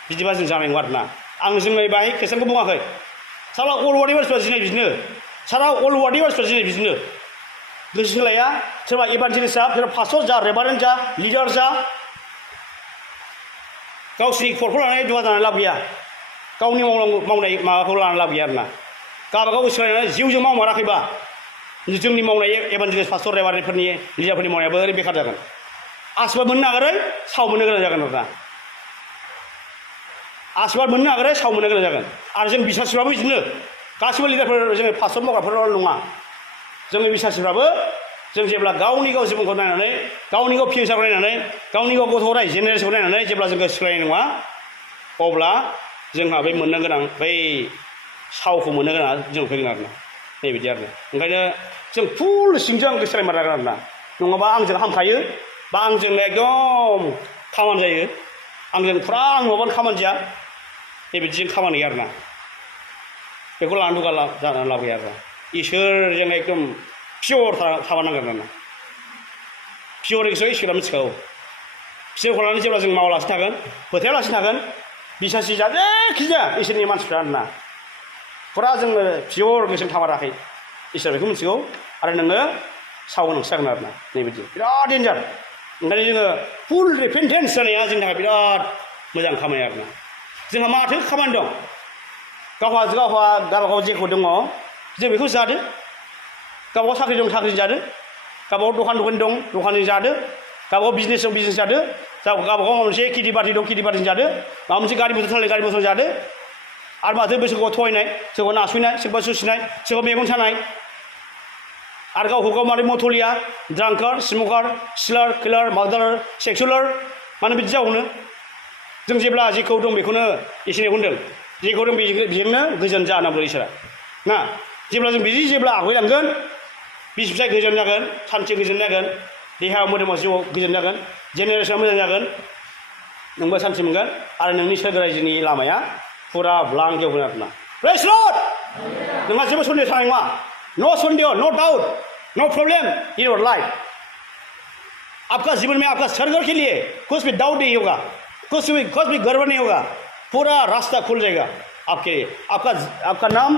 बिदिबा जों जानाय नङा आरोना आं जोंनि बाहाय खृष्टानखौ बुङाखै सारा अल वार्डनि मानसिफ्रा जिनाय बिदिनो सारा अल वार्डनि मानसिफ्रा जिनाय बिदिनो गोसो सोलाया सोरबा इभान्जेलिस्ट जा सोरबा पास्टर जा रेभारेन्ड जा लिडार जा गावसिनि खरखौ लानानै दुगा जानानै लाब गैया गावनि मावनाय माबाखौ लानानै लाब गैया आरोना गावबागाव सोलायनानै जिउजों मावमाराखैबा जोंनि मावनाय एभान्जेलिस्ट पास्टर रेभारेन्डफोरनि लिडारफोरनि मावनायाबो ओरै बेखार जागोन आशीर्बाद मोननो नागारै साव मोननो गोनां जागोन आरोना आशीर्बाद मोननो नागारै साव मोननो गोनां जागोन आरो जों बिसासिफ्राबो बिदिनो गासिबो लिडारफोर जोंनि पास्टर मावग्राफोराल' नङा जोंनि बिसासिफ्राबो जों जेब्ला गावनि गाव जिबनखौ नायनानै गावनि गाव फिउचारखौ नायनानै गावनि गाव गथ' गथाय जेनेरेसनखौ नायनानै जेब्ला जों सोलायनाय नङा अब्ला जोंहा बै मोननो गोनां बै सावखौ मोननो गोनां जों फैगोन आरोना नैबायदि आरो ओंखायनो जों फुल सिंजों गोसो मारागोन आरोना नङाबा आंजों हामखायो बा आंजों एकदम खामानि जायो आंजों फुरा आं नङाबानो खामानि जाया नैबायदिजों खामानि गैया आरोना बेखौ लानो दुगा जानानै लाबोयो आरोना इसोरजों एकदम पियर थाबानांगोन आरोना पियरखौसो इसोरा मिथिखागौ पियरखौ लानानै जेब्ला जों मावालासिनो थागोन फोथायालासिनो थागोन बिसासि जायखि जाया इसोरनि मानसिफ्रा आरोना फुरा जोङो पियर गोसोजों थामाराखै इसोर बेखौ मिथिगौ आरो नोङो साव नोंसो जागोन आरोना नैबायदि बिराद डेन्जार ओंखायनो जोङो फुल रिपेन्टेन्स जानाया जोंनि थाखाय बिराद मोजां खामानि आरोना जोंहा माथो खामानि दं गावबा जेखौ दङ जों बेखौ जादो गावबा साख्रि दं साख्रि जादो गावबा दखान दं दखानजों जादो गावबा बिजनेस दं बिजनेस जादो गावबा माबा मोनसे खेथि बाथि दं खेथि बाथिजों जादो माबा मोनसे गारि मथर सालाय गारि मथर जादो आरो माथो सोरखौबा थगायनाय सोरखौबा नासयनाय सोरबा सुसिनाय सोरबा मेगन सानाय आरो गावखौ गाव मारै मथलिया ड्रांकार स्मकार सिलार किलार मार्डारार सेक्सुलार मानो बिदि जाबावनो जों जेब्ला जेखौ दं बेखौनो इसोरनिखौ होनदों जेखौ दं बेजोंनो गोजोन जानांगौ इसोरा ना जेब्ला जों बिदि जेब्ला आवगायलांगोन बिसि फिसाय गोजोन जागोन सान्थि गोजोन जागोन देहायाव मोदोमाव जिउआव गोजोन जागोन जेनेरेसना मोजां जागोन नोंबो सान्थि मोनगोन आरो नोंनि सोरगो रायजोनि लामाया फुरा ब्लांक गेवगोन आरोना प्रेज लर्ड नोंहा जेबो सन्देह थानाय नङा नो सन्देह नो डाउट नो प्रब्लेम इन योर लाइफ आपका जीवन में आपका स्वर्ग के लिए कुछ भी डाउट नहीं होगा कुछ भी गर्व नहीं होगा पूरा रास्ता खुल जाएगा आपके लिए आपका नाम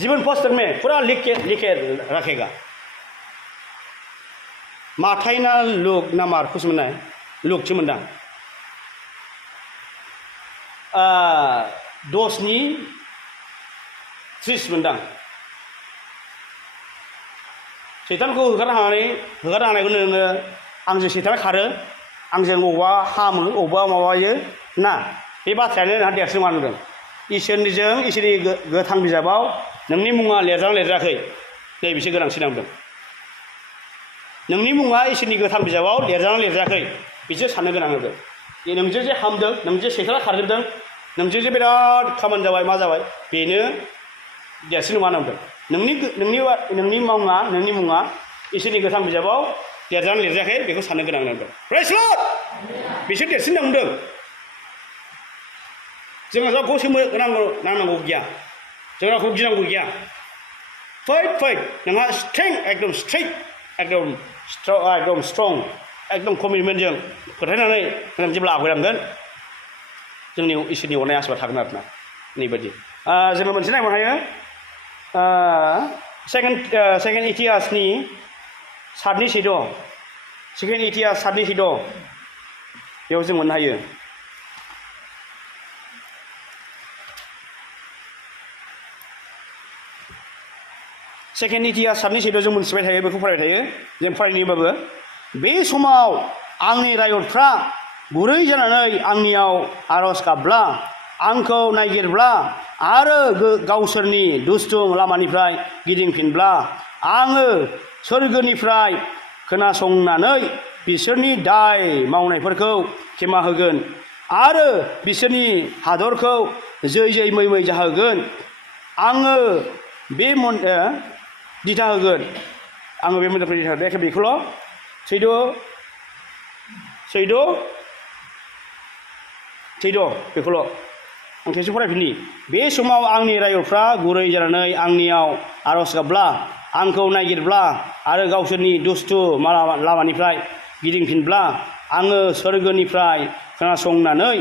जीवन पुस्तक में पूरा लिख के रखेगा माथाय ना लुक ना मार्कुस मोननाय लुकसो मोनदां 10:30 मोनदां सैतानखौ होखारनो हानायखौ नोङो आंजों सैताना खारो आंजों बबावबा हामो बबावबा माबायो ना बे बाथ्रायानो नोंहा देरसिन मा नुदों इसोरनिजों इसोरनि गोथां बिजाबाव नोंनि मुङा लिरजाना लिरजाखै नैबेसो गोनांसिन नांदों नोंनि मुङा इसोरनि गोथां बिजाबाव लिरजाना लिरजाखै बिसो साननो गोनां होदों नोंजों जे हामदों नोंजों सैताना खारजोबदों नोंजों जे बिराद खामानि जाबाय मा जाबाय बेनो देरसिन नङा नांदों नोंनि मुङा इसोरनि गोथां बिजाबाव लिरजाना लिरजाखै बेखौ साननो गोनां नांदों प्रेज लर्ड बिसोर देरसिन नांदों जोंहा रावखौ नांनांगौ गैया जों रावखौ गिनांगौ गैया फै नोंहा स्ट्रेंथ एकदम स्ट्रेट एकदम स्ट्रं एकदम कमिटमेन्टजों फोथायनानै नों जेब्ला आवगायलांगोन जोंनि इसोरनि अननाय आशीर्बाद थागोन आरोना नैबायदि जोङो मोनसे नायनो हायो सेकेन्ड इतिहासनि 7:14 सेकेन्ड इतिहास 7:14 बेयाव जों मोननो हायो सेकेन्ड इतिहास 7:14 जों मोनथिबाय थायो बेखौ फरायबाय थायो जों फरायनोबाबो बे समाव आंनि रायजोफ्रा गुरै जानानै आंनियाव आरज गाबब्ला आंखौ नागिरब्ला आरो गावसोरनि दुस्थु लामानिफ्राय गिदिंफिनब्ला आङो सोरगोनिफ्राय खोनासंनानै बिसोरनि दाय मावनायफोरखौ खेमा होगोन आरो बिसोरनि हादरखौ जै मै जाहोगोन आङो बे दिथा होगोन आङो बे मन्दिरखौ दिथा होगोन बेखौल' सैद' बेखौल' आं खेबसे फरायफिननि बे समाव आंनि रायजोफ्रा गुरै जानानै आंनियाव आरज गाबब्ला आंखौ नागिरब्ला आरो गावसोरनि दुस्थु लामानिफ्राय गिदिंफिनब्ला आङो सोरगोनिफ्राय खोनासंनानै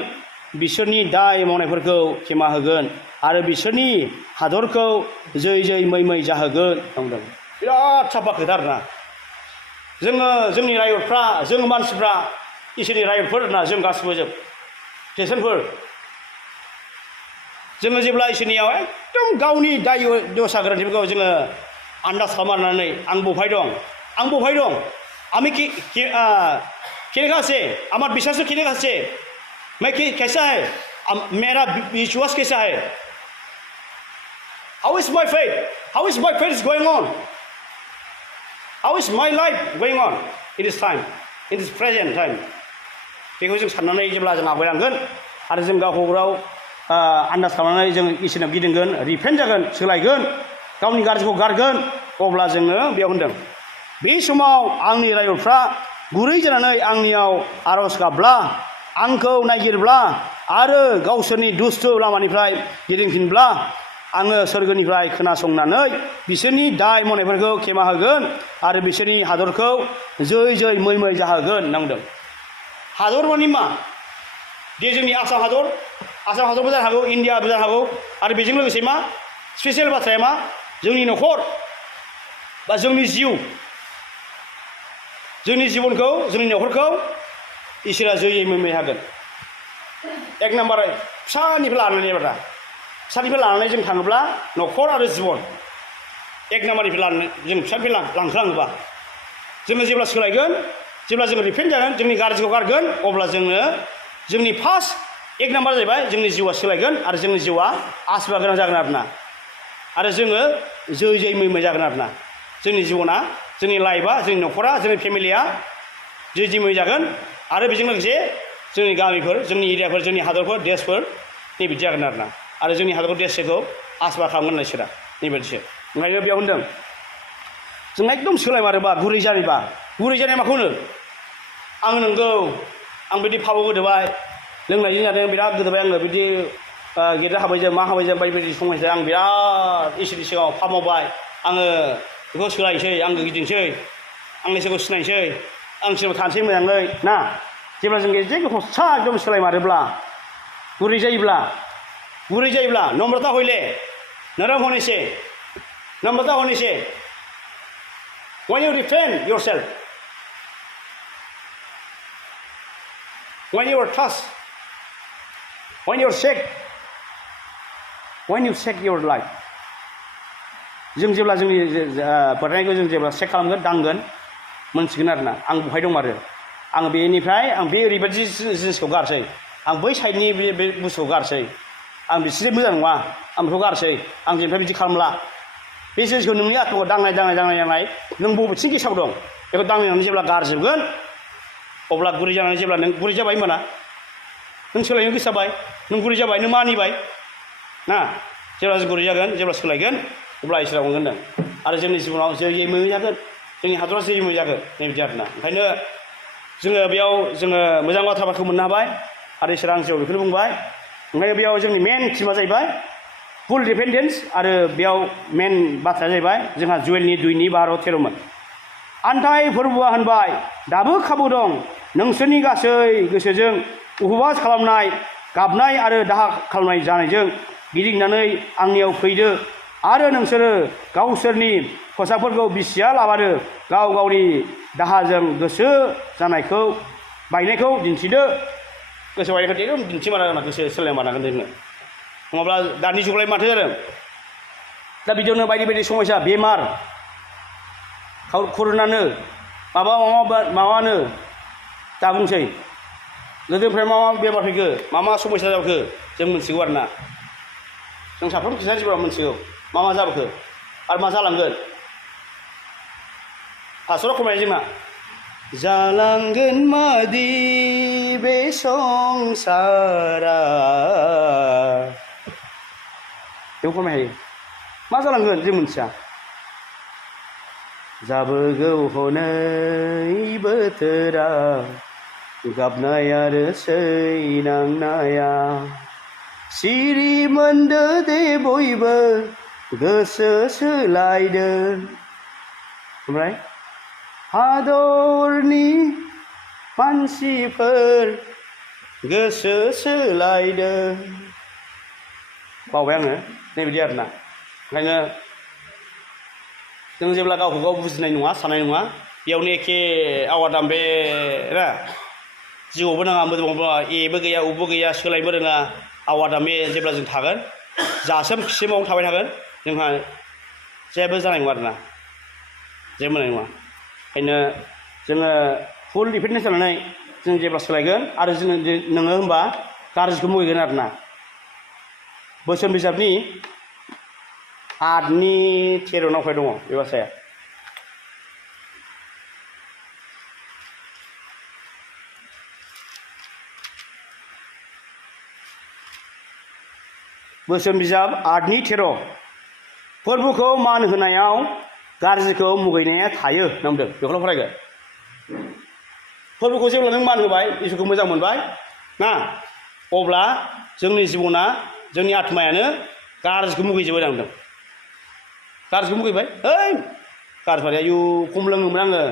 बिसोरनि दाय मावनायफोरखौ खेमा होगोन आरो बिसोरनि हादरखौ जै मै जाहोगोन बुंदों बिराद साफा खोथा आरोना जोंनि रायजोफ्रा जों मानसिफ्रा इसोरनि रायजोफोर ना जों गासिबो जों ख्रिस्टानफोर जोङो जेब्ला इसोरनियाव एकदम गावनि दाय दसा गोरोन्थिफोरखौ जोङो आन्दाज खालामनानै आं बबेहाय दं আমি केने से हमारा विश्वास केने से मैं कैसा है मेरा विश्वास कैसा है how is my faith is going on how is my life going on in this time in this present time बेखौ जों साननानै जेब्ला जों आवगायलांगोन आरो जों गावखौ गाव आन्दाज खालामनानै जों इसोरनाव गिदिंगोन रिपेन्ट जागोन सोलायगोन गावनि गाज्रिखौ गारगोन अब्ला जोङो बेयाव होनदों बे समाव आंनि रायजोफ्रा गुरै जानानै आंनियाव आर'ज गाबब्ला आंखौ नागिरब्ला आरो गावसोरनि दुस्थु लामानिफ्राय गिदिंफिनब्ला आङो सोरगोनिफ्राय खोनासंनानै बिसोरनि दाय मावनायफोरखौ खेमा होगोन आरो बिसोरनि हादरखौ जै जै मै मै जाहोगोन होनना बुंदों हादर मानि मा दे जोंनि आसाम हादरबो जानो हागौ इण्डियाबो जानो हागौ आरो बेजों लोगोसे मा स्पेसियेल बाथ्राया मा जोंनि न'खर बा जोंनि जिउ जोंनि जिबनखौ जोंनि न'खरखौ इसोरा जयै मै मै हागोन एक नाम्बार फिसानिफ्राय लानानै बाथ्रा फिसानिफ्राय लानानै जों थाङोब्ला न'खर आरो जिबन एक नाम्बारनिफ्राय लानानै जों फिसानिफ्राय लांखाङोबा जोङो जेब्ला सोलायगोन जेब्ला जोङो रिपेन्ट जागोन जोंनि गाज्रिखौ गारगोन अब्ला जोङो जोंनि फार्स्ट एक नाम्बार जाहैबाय जोंनि जिउआ सोलायगोन आरो जोंनि जिउआ आसिर्बाद गोनां जागोन आरोना आरो जोङो जै जै मै मै जागोन आरोना जोंनि जिबना जोंनि लाइफआ जोंनि न'खरा जोंनि फेमिलिया जै जै मै जागोन आरो बेजों लोगोसे जोंनि गामिफोर जोंनि एरियाफोर जोंनि हादरफोर देशफोर नैबिदि जागोन आरोना आरो जोंनि हादरखौ देशखौ आसिर्बाद खालामगोन होननाय सोरा नैबायदिसो ओंखायनो बेयाव होनदों जों एकदम सोलायमारोबा गुरै जानायबा गुरै जानाय माखौ होनो आं नंगौ आं बिदि फावआव गोदोबाय लोंनायजों जादों बिराद गोदोबाय आङो बिदि गेदेर हाबायजों मा हाबायजों बायदि बायदि संनायजों आं बिराद इसोरनि सिगाङाव फाव मावबाय आङो बेखौ सोलायनोसै आंबो गिदिंसै आं इसोरखौ सिनायनोसै आं इसोरखौ थानोसै मोजाङै ना जेब्ला जों एसे हस्सा एकदम सोलायमारोब्ला गुरै जायोब्ला नम्रता हइले नरम होने से नम्रता होने से when you repent yourself when you are trust when you check your life जों जेब्ला जोंनि फोथायनायखौ जों जेब्ला चेक खालामगोन दांगोन मोनथिगोन आरोना आं बहाय दं आरो आं बेनिफ्राय आं बे ओरैबायदि जिनिसखौ गारसै आं बै साइडनि बे बुस्थुखौ गारसै आं बिसोरो मोजां नङा आं बेखौ गारसै आं जेनिफ्राय बिदि खालामला बे जिनिसखौ नोंनि आत्माखौ दांनाय नों बबेथिं गेसाव दं बेखौ दांनानै जेब्ला गारजोबगोन अब्ला गुरै जानानै जेब्ला नों गुरै जाबाय होनबाना नों सोलायनो गोसो जाबाय नों गुरै जाबाय नों मानिबाय ना जेब्ला जों गुरै जागोन जेब्ला सोलायगोन अब्ला इसोरा अनगोन नों आरो जोंनि जिबनाव जयै मै जागोन जोंनि हादरा जयै मै जागोन नैबिदि आरोना ओंखायनो जोङो बेयाव जोङो मोजां बाथ्राफोरखौ मोननो हाबाय आरो इसोरा आं जिउआव बेखौनो बुंबाय ओंखायनो बेयाव जोंनि मेन थिमा जाहैबाय फुल डिपेन्डेन्स आरो बेयाव मेन बाथ्राया जाहैबाय जोंहा जुवेलनि 2:12-13मोन आन्थाय फोरबोआ होनबाय दाबो खाबु दं नोंसोरनि गासै गोसोजों उपबास खालामनाय गाबनाय आरो दाहा खालामनाय जानायजों गिदिंनानै आंनियाव फैदो आरो नोंसोरो गावसोरनि खसाबफोरखौ बिसिया लाबानो गाव गावनि दाहाजों गोसो जानायखौ बायनायखौ दिन्थिदो गोसो बायनायखौ दिन्थिमारा गोसो सोलायमारागोन जोङो नङाब्ला दानि जुगलाय माथो जादों दा बिदियावनो बायदि बायदि समस्या बेमार कर'नानो माबानो दा बुंसै गोदोनिफ्राय मा बेमार फैखो मा समस्या जाबोखो जों मिथिगौ आरोना जों साफ्रोम खिसान जिबोआ मिथिगौ मा जाबोखो आरो मा जालांगोन फासरा खमाय जोंना जालांगोन मादि बे संसारा बेखौ फोरमायहायो मा जालांगोन जों मिथिया जाबोगौ हनै बोथोरा गाबनाय आरो सैनांनाया सिरि मोनदो दे बयबो गोसो सोलायदों ओमफ्राय हादरनि मानसिफोर गोसो सोलायदों बावबाय आङो नैबिदि आरोना ओंखायनो जों जेब्ला गावखौ गाव बुजिनाय नङा साननाय नङा बेयावनो एखे आवादाम बे ना जिउआवबो नाङा मोदोमावबो एबो गैया उबो गैया सोलायबो रोङा आवादामे जेब्ला जों थागोन जासोम खिसोमावनो थाबाय थागोन जोंहा जेबो जानाय नङा आरोना जेबो जानाय नङा ओंखायनो जोङो फुल डिपेन्डेन्स जानानै जों जेब्ला सोलायगोन आरो नोङो होनबा गाज्रिखौ मुहिगोन आरोना बोसोन बिजाबनि 8:13 दङ बे बाथ्राया बोसोन बिजाब 8:13 फोरबोखौ मान होनायाव गाज्रिखौ मुगैनाया थायो होनदों बेखौल' फरायगोन फोरबोखौ जेब्ला नों मान होबाय इसोरखौ मोजां मोनबाय ना अब्ला जोंनि जिबना जोंनि आत्मायानो गाज्रिखौ मुगैजोबबाय होनदों गाज्रिखौ मुगैबाय ओइ गाज्रि आयु खम लोङोमोन आङो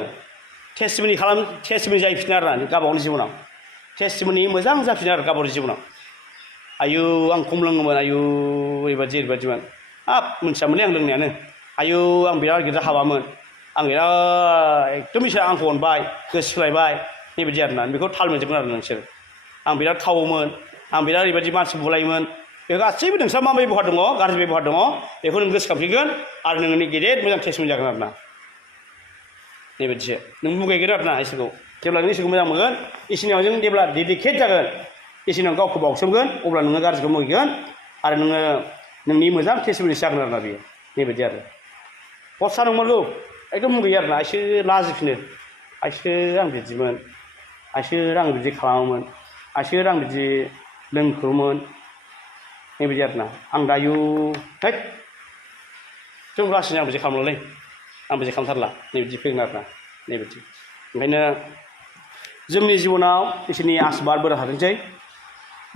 टेस्टिमनि जाहैफिनो आरो ना गावबागावनि जिबनाव टेस्टिमनि मोजां जाफिनो आरो गावबागावनि जिबनाव आयु आं खम लोङोमोन आयु ओरैबायदिमोन हाब मोनथियामोनलै आं लोंनायानो आयु आं बिराद गिदिर हाबामोन आं बिराद एकदम इसोरा आंखौ अनबाय गोसो सोलायबाय बेबायदि आरोना बेखौ थाल मोनजोबगोन आरो नोंसोर आं बिराद खावोमोन आं बिराद ओरैबायदि मानसि बुलायोमोन बे गासैबो नोंस्रा मा बेबहार दङ गाज्रि बेबहार दङ बेखौ नों गोसोखांफिनगोन आरो नोंनि गेदेर मोजां टेस्टमेन्ट जागोन आरोना बेबायदिसो नों मुगैगोन आरोना इसोरखौ जेब्ला नों इसोरखौ मोजां मोनगोन इसोरनियाव जों जेब्ला डेडिकेट जागोन इसोरनाव गावखौ बावसोमगोन अब्ला नोङो गाज्रिखौ मुगैगोन आरो नोङो नोंनि मोजां टेस्टमेन्ट जागोन आरोना बेयो बेबायदि आरो पस्टआ नंमारगौ एकदम मुगैयो आरोना इसोर लाजिफिनो आइसोर आं बिदिमोन आइसोर आं बिदि खालामोमोन आइसोर आं बिदि लोंखोमोन बेबायदि आरोना आं दायो हैद जों लासिनो आं बिदि खालामलालै आं बिदि खालामथारला नैबिदि फैगोन आरोना नैबिदि ओंखायनो जोंनि जिबनाव इसोरनि आशिर्बाद बोर थाथोंसै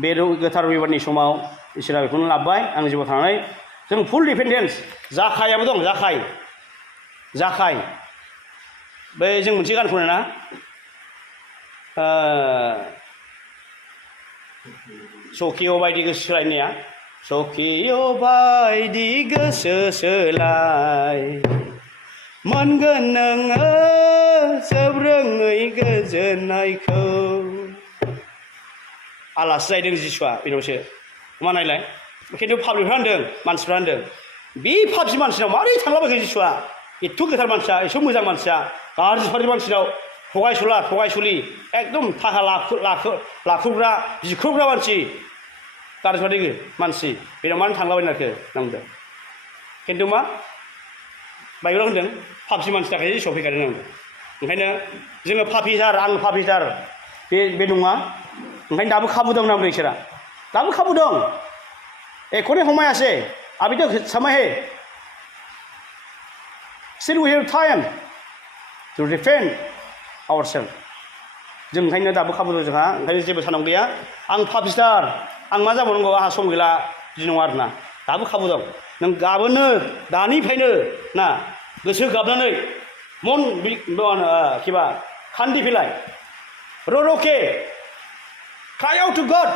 बे गोथार रबिबारनि समाव इसोरा बेखौनो लाबोबाय आंनि जिउआव थानानै जों फुल डिपेन्डेन्स जाखायाबो दं जाखाय बै जों मोनसे गान खनो ना सखिय' बायदि गोसो सोलायनाया सखिय' बायदि गोसो सोलाय मोनगोन नोङो जोबरोङै गोजोननायखौ आलासि जाहैदों जिसुआ बेनावसो मा नायलाय खिन्थु पाब्लिकफ्रा होनदों मानसिफ्रा होनदों बे पाबजि मानसिनाव मारै थांलाबायखो जिसुआ एथ' गोथार मानसिया एथ' मोजां मानसिया गाज्रि फारनि मानसिनाव थगायसुलि एकदम थाखा लाखुग्रा बिख्रुबग्रा मानसि गाज्रि फारनि मानसि बेनाव मानो थांलाबायनाखो होनदों खिन्थु मा बाइबेलाव होनदों पाबजि मानसिनि थाखाय जिसुआ फैखादों होनदों ओंखायनो जोङो पापिटार आं पापिटार बे नङा ओंखायनो दाबो खाबु दं होनना बुंदों इसोरा दाबो खाबु दं एखौनो हमायासै अभी तो समय है still we have time to defend ourselves जों ओंखायनो दाबो खाबु दं जोंहा ओंखायनो जेबो सानांगौ गैया आं पापिस्टार आं मा जाबावनांगौ आंहा सम गैला बिदि नङा आरोना दाबो खाबु दं नों गाबोनो दानिफ्रायनो ना गोसो गाबनानै मन किबा खान्दी फैलाय र'रके cry out to God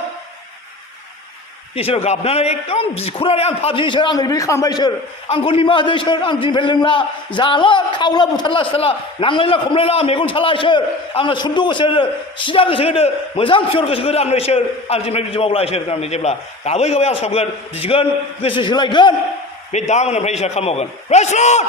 इसोराव गाबनानै एकदम बिखुरानै आं पाबजि इसोर आं ओरैबायदि खालामबाय इसोर आंखौ निमाहा होदो इसोर आं दिननिफ्राय लोंला जाला खावला बुथारला सुथारला नांलायला खमलायला आं मेगन साला इसोर आंनो सुद्ध गोसो होदो सिदा गोसो होदो मोजां पियर गोसो होदो आंनो इसोर आं दिननिफ्राय बिदि मावला इसोर होननानै जेब्ला गाबै आरज गाबगोन बिगोन गोसो सोलायगोन बे दा मोनानिफ्राय इसोरा खालामबावगोन प्रेज लर्ड